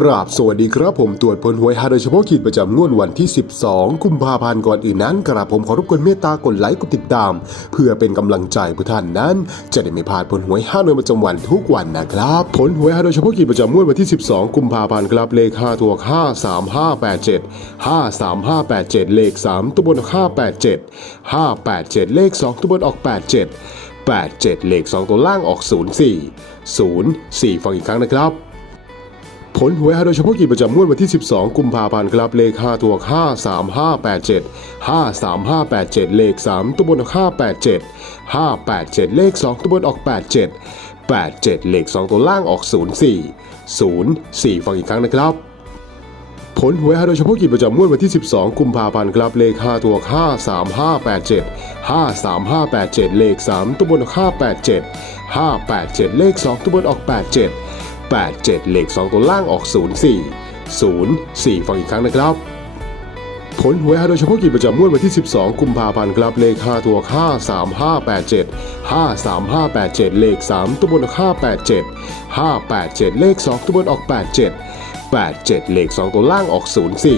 กราบสวัสดีครับผมตรวจผลหวยฮาโดยเฉพาะขีดประจำงวดวันที่ 12 กุมภาพันธ์ก่อนอื่นนั้นกราบผมขอรบกวนเมตตากดไลค์กดติดตาม เพื่อเป็นกำลังใจผู้ท่านนั้น จะได้ไม่พลาดผลหวยฮาโดยประจำวันทุกวันนะครับผลหวยฮาโดยเฉพาะขีดประจำงวดวันที่ 12 กุมภาพันธ์ครับเลข5ตัว53587 53587 เลข 3 ตัวบน587 587 เลข 2 ตัวบนออก 87 87 เลข 2 ตัวล่างออก 04 04 ฟังอีกครั้งนะครับ ผลหวยฮาโดยเฉพาะกิจประจำงวดวันที่ 12 กุมภาพันธ์ครับ เลข 5 ตัว 53587 53587 เลข 3 ตัวบนออก 587 587 เลข 2 ตัวบนออก 87 87 เลข 2 ตัวล่างออก 04 04 ฟังอีกครั้งนะครับผลหวยฮาโดยเฉพาะกิจประจำงวดวันที่ 12 กุมภาพันธ์ครับ เลข 5 ตัว 53587 53587 เลข 3 ตัวบนออก 587 587 เลข 2 ตัวบนออก 87 87 เลข 2 ตัวล่างออก 04 04 ฟังอีกครั้งนะครับ ผลหวยฮาโดยเฉพาะกิจประจำงวดวันที่ 12 กุมภาพันธ์ครับเลข 5 ตัว 53587 53587 เลข 3 ตัวบนออก 587 587 เลข 2 ตัวบนออก 87 87 เลข 2 ตัวล่างออก 04